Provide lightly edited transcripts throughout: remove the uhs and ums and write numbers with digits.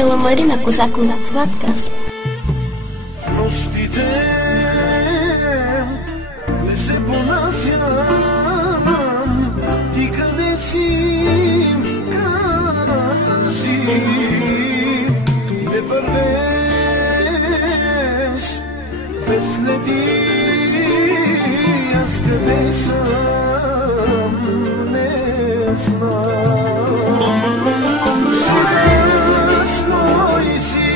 DJ Ламарина Козакова подкаст. Нощите не се понасям, ти къде си, кажи, не вървеш без следи, аз къде съм, не знам. Кой си,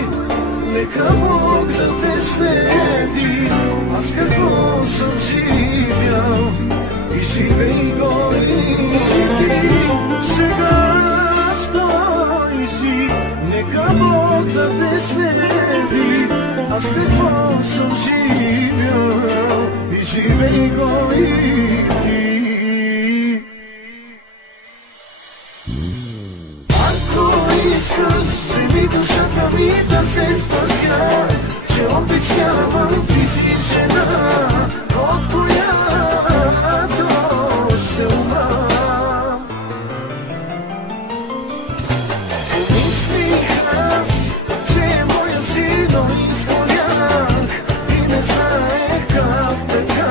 нека Бог да те следи, аз какво съм живял и живей го и ти. Сега стой си, нека Бог да те следи, аз какво съм живял и живей го и ти. Вземи душата ми да се спася, че обичавам, ти си жена, от която ще умра. Помислих аз, че е моя си, но изгорях и не знаех как така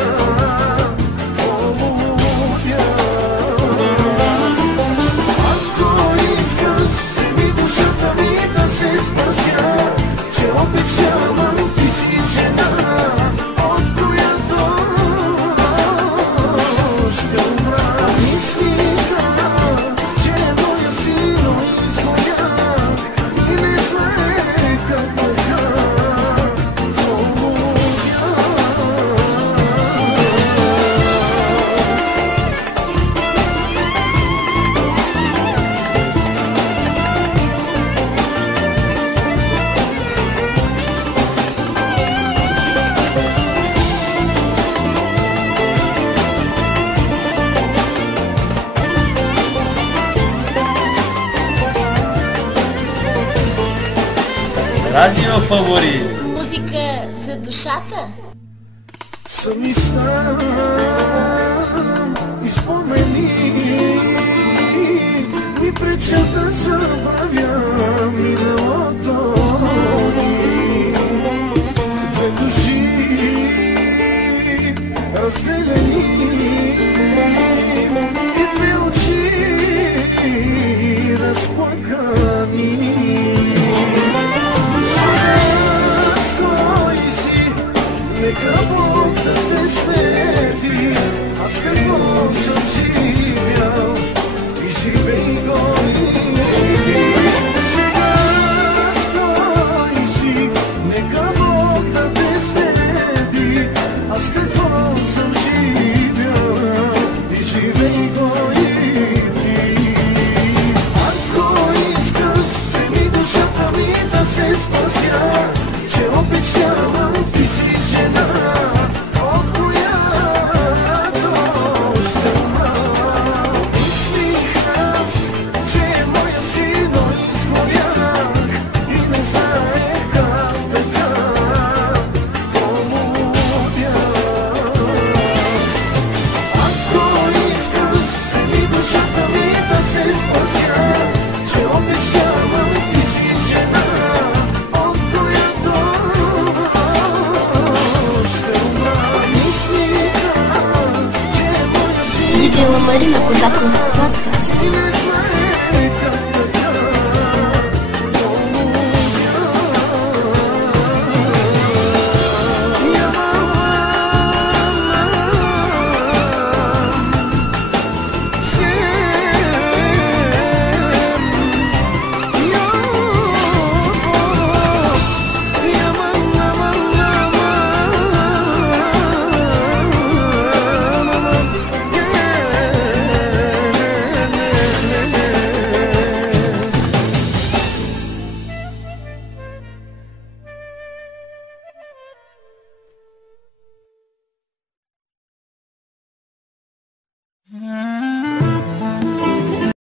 полудя. Ако искаш, душата ми да се спася, че обичавам, ти си жена, от която ще умра. Мислих аз, че е моя си, но изгорях и не знаех как така полудя. Радио Фаворит. Музика за душата. Сами снам и спомени ми пречат да забравя миналото ни. Две души разделени и две очи разплакани. Нека Бог да те следи, аз какво съм живял и живей го и ти. Сега стой си, нека Бог да те следи, аз какво съм живял и живей го и ти. Ако искаш, вземи душата ми да се спася, че обичавам, ти си жена, от която ще умра. Мислих аз, че е моя си, но изгорях и не знаех как така полудя. Ако искаш, вземи душата ми да се спася, че обичавам, ти си жена, от която DJ Ламарина Козакова подкаст.